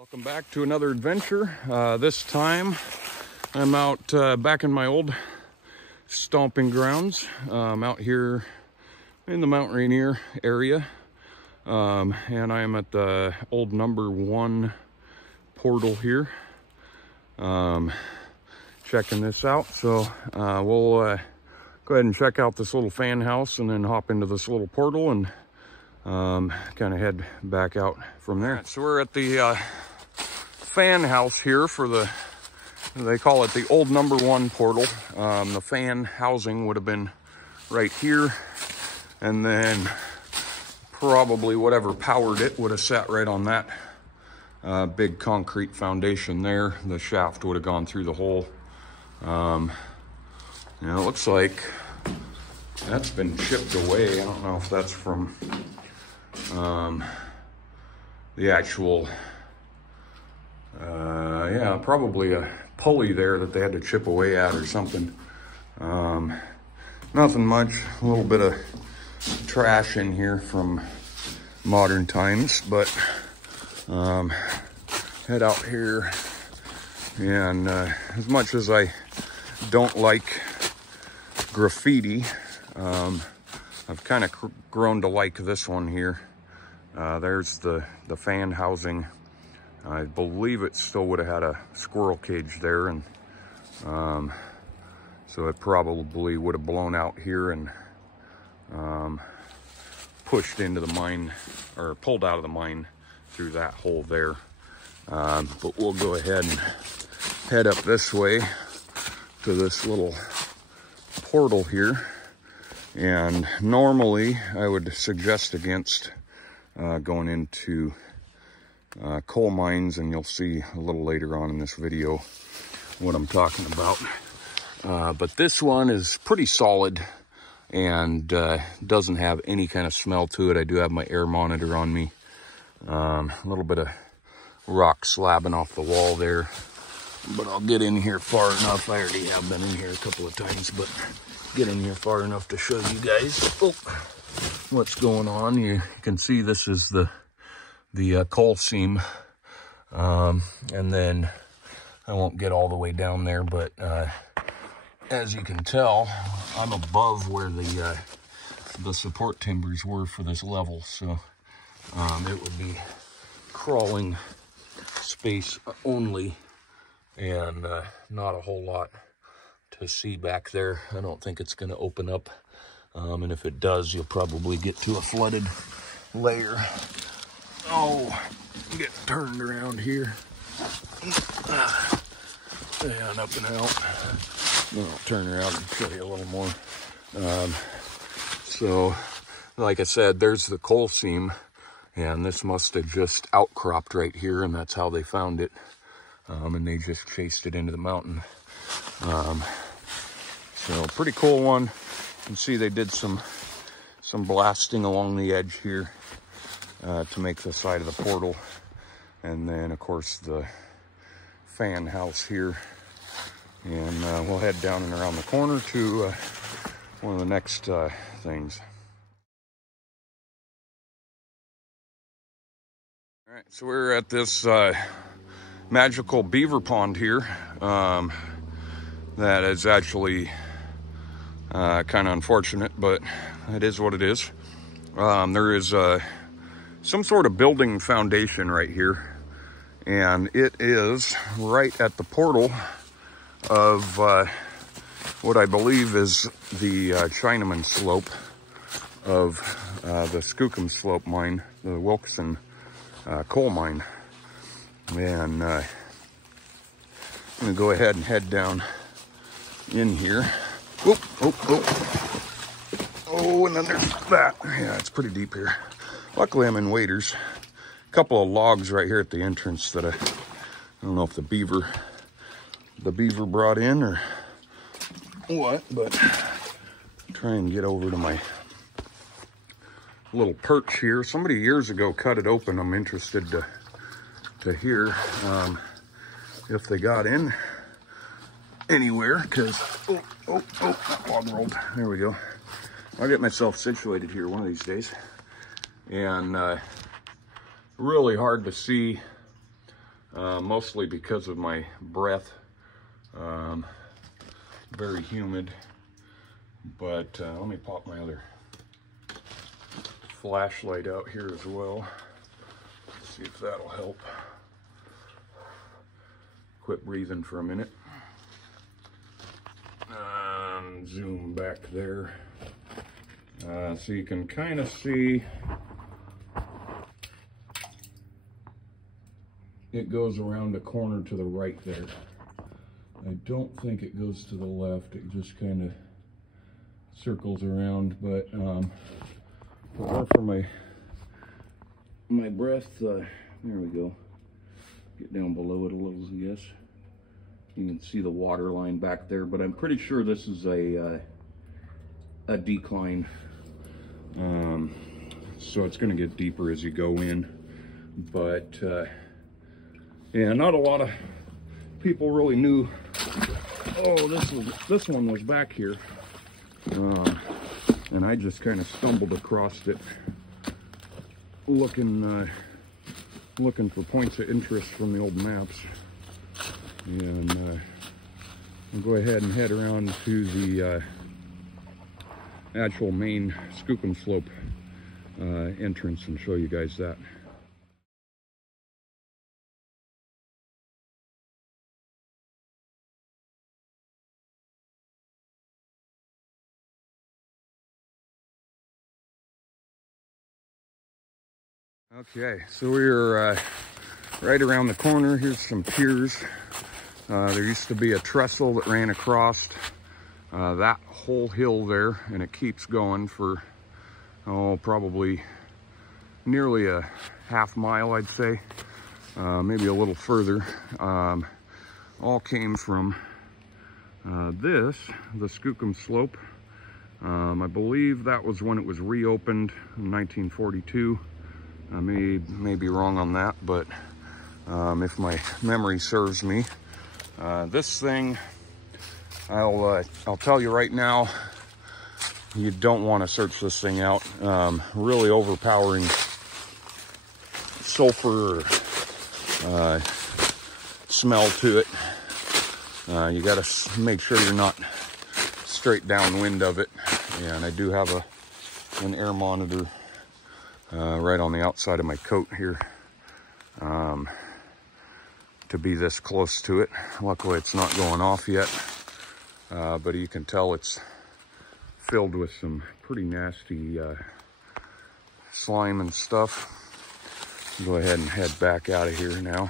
Welcome back to another adventure. This time I'm out back in my old stomping grounds. I'm out here in the Mount Rainier area, and I am at the old number 1 portal here, checking this out. So we'll go ahead and check out this little fan house and then hop into this little portal and kind of head back out from there. Right, so we're at the fan house here for they call it the old number 1 portal. The fan housing would have been right here, and then probably whatever powered it would have sat right on that big concrete foundation there. The shaft would have gone through the hole. It looks like that's been chipped away. I don't know if that's from the actual yeah, probably a pulley there that they had to chip away at or something. Nothing much, a little bit of trash in here from modern times, but head out here, and as much as I don't like graffiti, I've kind of grown to like this one here. There's the fan housing. I believe it still would have had a squirrel cage there, and so it probably would have blown out here and pushed into the mine, or pulled out of the mine through that hole there. But we'll go ahead and head up this way to this little portal here. And normally I would suggest against going into coal mines, and you'll see a little later on in this video what I'm talking about. But this one is pretty solid and doesn't have any kind of smell to it. I do have my air monitor on me. A little bit of rock slabbing off the wall there, but I'll get in here far enough. I already have been in here a couple of times, but get in here far enough to show you guys what's going on. You can see this is the coal seam, and then I won't get all the way down there, but as you can tell, I'm above where the support timbers were for this level, so it would be crawling space only, and not a whole lot to see back there. I don't think it's going to open up, and if it does, you'll probably get to a flooded layer. Oh, get turned around here. And up and out. Then I'll turn around and show you a little more. So, like I said, there's the coal seam, and this must have just outcropped right here, and that's how they found it. And they just chased it into the mountain. So, pretty cool one. You can see they did some blasting along the edge here to make the side of the portal, and then of course the fan house here. And we'll head down and around the corner to one of the next things. All right, so we're at this magical beaver pond here. That is actually kind of unfortunate, but it is what it is. There is some sort of building foundation right here, and it is right at the portal of what I believe is the Chinaman slope of the Skookum Slope mine, the Wilkesons coal mine. And I'm gonna go ahead and head down in here. Whoop, oh, oh. Oh, and then there's that. Yeah, it's pretty deep here. Luckily, I'm in waders. A couple of logs right here at the entrance that I don't know if the beaver brought in or what, but try and get over to my little perch here. Somebody years ago cut it open. I'm interested to hear if they got in anywhere, because that log rolled. There we go. I'll get myself situated here one of these days. And really hard to see mostly because of my breath. Very humid. But let me pop my other flashlight out here as well. Let's see if that'll help. Quit breathing for a minute. Zoom back there. So you can kind of see it goes around a corner to the right there. I don't think it goes to the left. It just kind of circles around, but for my breath, there we go. Get down below it a little, I guess. You can see the water line back there, but I'm pretty sure this is a decline. So it's going to get deeper as you go in, but yeah, not a lot of people really knew. Oh, this one was back here, and I just kind of stumbled across it, looking for points of interest from the old maps, and I'll go ahead and head around to the actual main Skookum Slope entrance and show you guys that. Okay, so we're right around the corner. Here's some piers. There used to be a trestle that ran across that whole hill there, and it keeps going for, oh, probably nearly a half mile, I'd say, maybe a little further. All came from the Skookum Slope. I believe that was when it was reopened in 1942. I may be wrong on that, but if my memory serves me, this thing, I'll tell you right now, you don't want to search this thing out. Really overpowering sulfur smell to it. You got to make sure you're not straight downwind of it. And I do have an air monitor right on the outside of my coat here, to be this close to it. Luckily it's not going off yet, but you can tell it's filled with some pretty nasty slime and stuff. Go ahead and head back out of here now.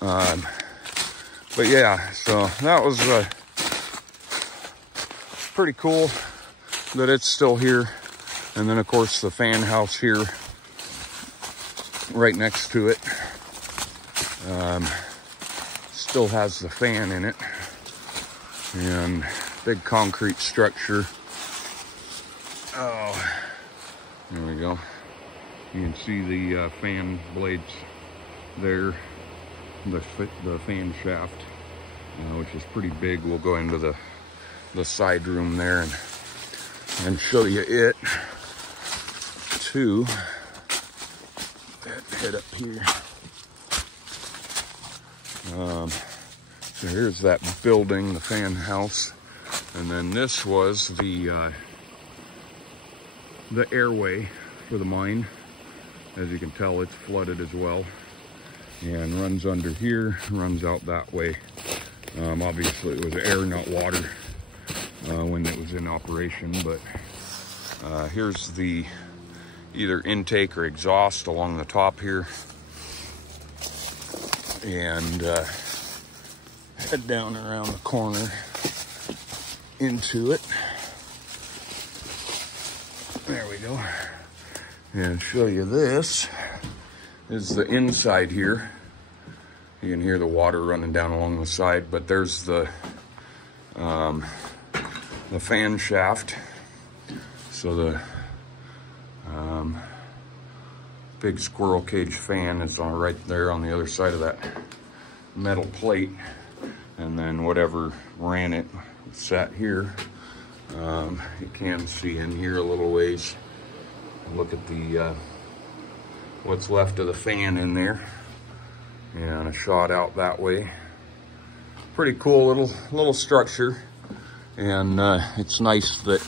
But yeah, so that was pretty cool that it's still here. And then, of course, the fan house here, right next to it, still has the fan in it. And big concrete structure. Oh, there we go. You can see the fan blades there, the fan shaft, which is pretty big. We'll go into the side room there and show you it. To head up here. So here's that building, the fan house, and then this was the airway for the mine. As you can tell, it's flooded as well, and runs under here, runs out that way. Obviously it was air, not water, when it was in operation, but here's the either intake or exhaust along the top here, and head down around the corner into it. There we go. And show you this is the inside here. You can hear the water running down along the side, but there's the fan shaft. So the big squirrel cage fan is on right there on the other side of that metal plate, and then whatever ran it sat here. You can see in here a little ways. Look at the what's left of the fan in there. and a shot out that way. Pretty cool little structure, and it's nice that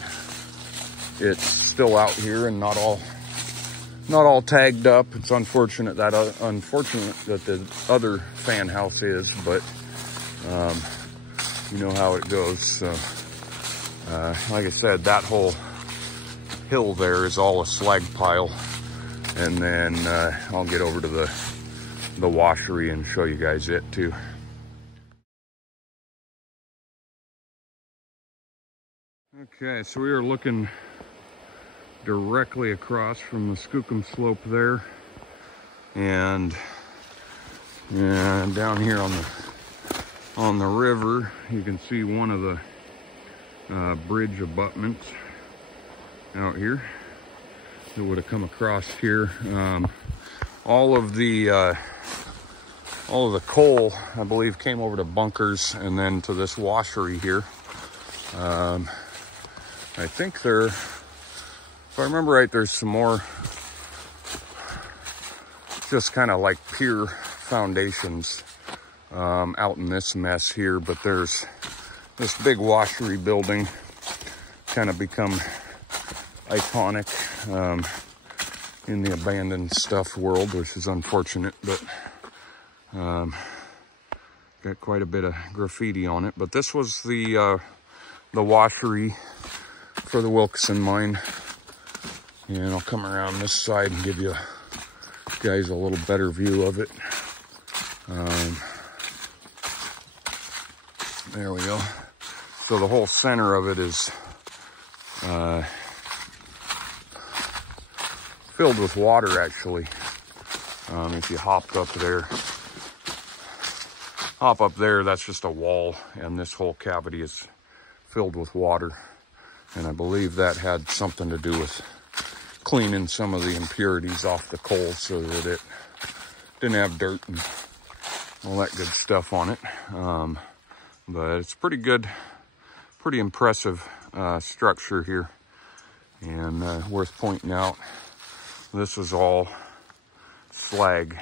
it's still out here and not all tagged up. It's unfortunate that the other fan house is, but you know how it goes. So like I said, that whole hill there is all a slag pile, and then I'll get over to the washery and show you guys it too. Okay, so we are looking directly across from the Skookum Slope there, and down here on the river you can see one of the bridge abutments out here that would have come across here. All of the coal, I believe, came over to bunkers and then to this washery here. I think if I remember right, there's some more just kind of like pier foundations out in this mess here, but there's this big washery building kind of become iconic in the abandoned stuff world, which is unfortunate, but got quite a bit of graffiti on it. But this was the washery for the Wilkeson mine, and I'll come around this side and give you guys a little better view of it. There we go. So the whole center of it is filled with water, actually. If you hop up there, that's just a wall, and this whole cavity is filled with water. And I believe that had something to do with cleaning some of the impurities off the coal so that it didn't have dirt and all that good stuff on it. But it's pretty good, pretty impressive structure here, and worth pointing out. This is all slag.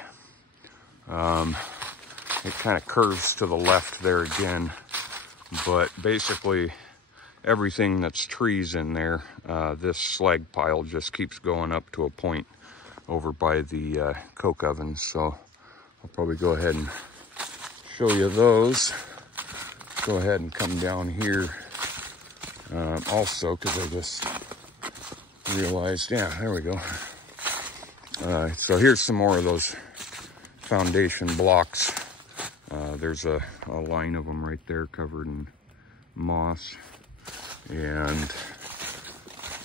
It kind of curves to the left there again, but basically everything that's trees in there, this slag pile just keeps going up to a point over by the coke ovens. So I'll probably go ahead and show you those. Go ahead and come down here also, because I just realized, yeah, there we go. So here's some more of those foundation blocks. There's a line of them right there covered in moss, and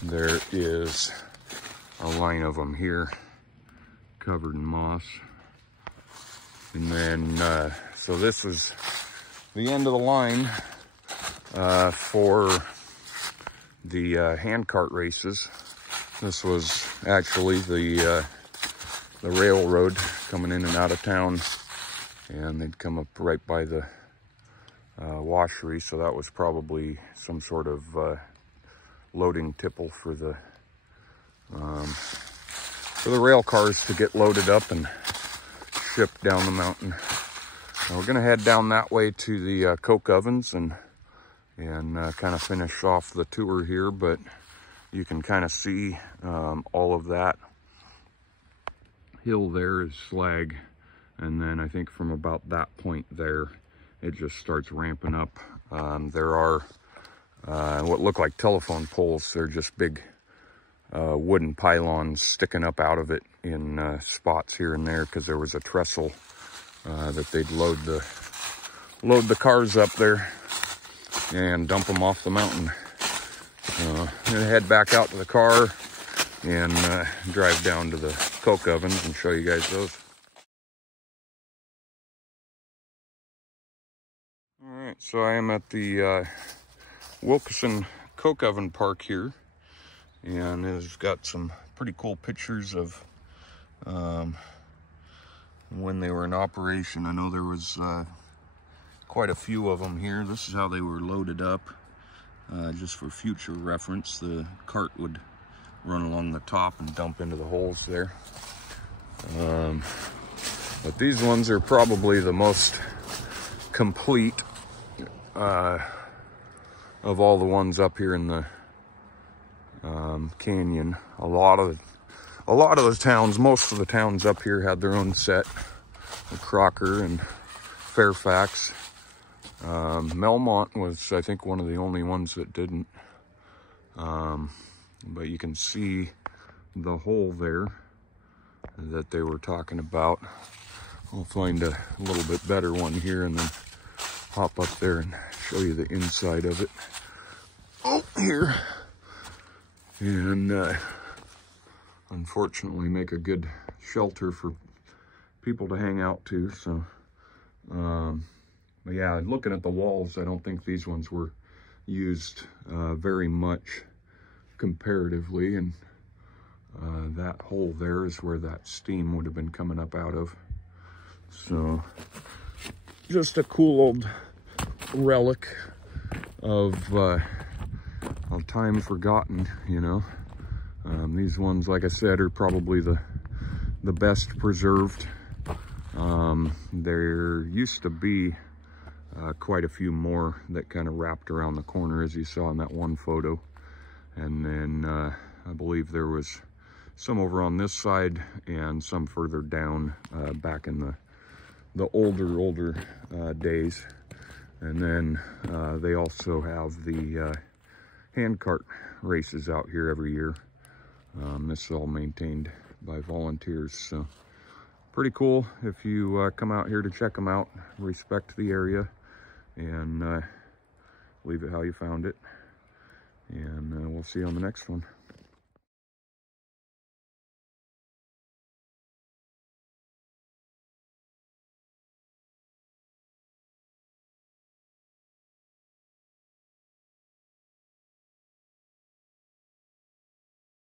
there is a line of them here covered in moss. And then so this is the end of the line for the handcart races. This was actually the railroad coming in and out of town, and they'd come up right by the washery, so that was probably some sort of loading tipple for the rail cars to get loaded up and shipped down the mountain. Now we're gonna head down that way to the coke ovens and kind of finish off the tour here, but you can kind of see all of that hill there is slag, and then I think from about that point there it just starts ramping up. There are what look like telephone poles. They're just big wooden pylons sticking up out of it in spots here and there, because there was a trestle that they'd load the cars up there and dump them off the mountain. I'm gonna head back out to the car and drive down to the coke ovens and show you guys those. All right, so I am at the Wilkeson coke oven park here, and it's got some pretty cool pictures of when they were in operation. I know there was quite a few of them here. This is how they were loaded up. Just for future reference, the cart would run along the top and dump into the holes there. But these ones are probably the most complete of all the ones up here in the canyon. A lot of the towns, most of the towns up here had their own set. Crocker and Fairfax. Melmont was, I think, one of the only ones that didn't. But you can see the hole there that they were talking about. I'll find a little bit better one here and then hop up there and show you the inside of it. Oh, here. And unfortunately make a good shelter for people to hang out to. So, but yeah, looking at the walls, I don't think these ones were used very much comparatively. And that hole there is where that steam would have been coming up out of. So just a cool old relic of time forgotten, you know. These ones, like I said, are probably the best preserved. There used to be quite a few more that kind of wrapped around the corner, as you saw in that one photo. And then I believe there was some over on this side and some further down back in the older days. And then they also have the handcart races out here every year. This is all maintained by volunteers, so pretty cool. If you come out here to check them out, respect the area and leave it how you found it. And we'll see you on the next one.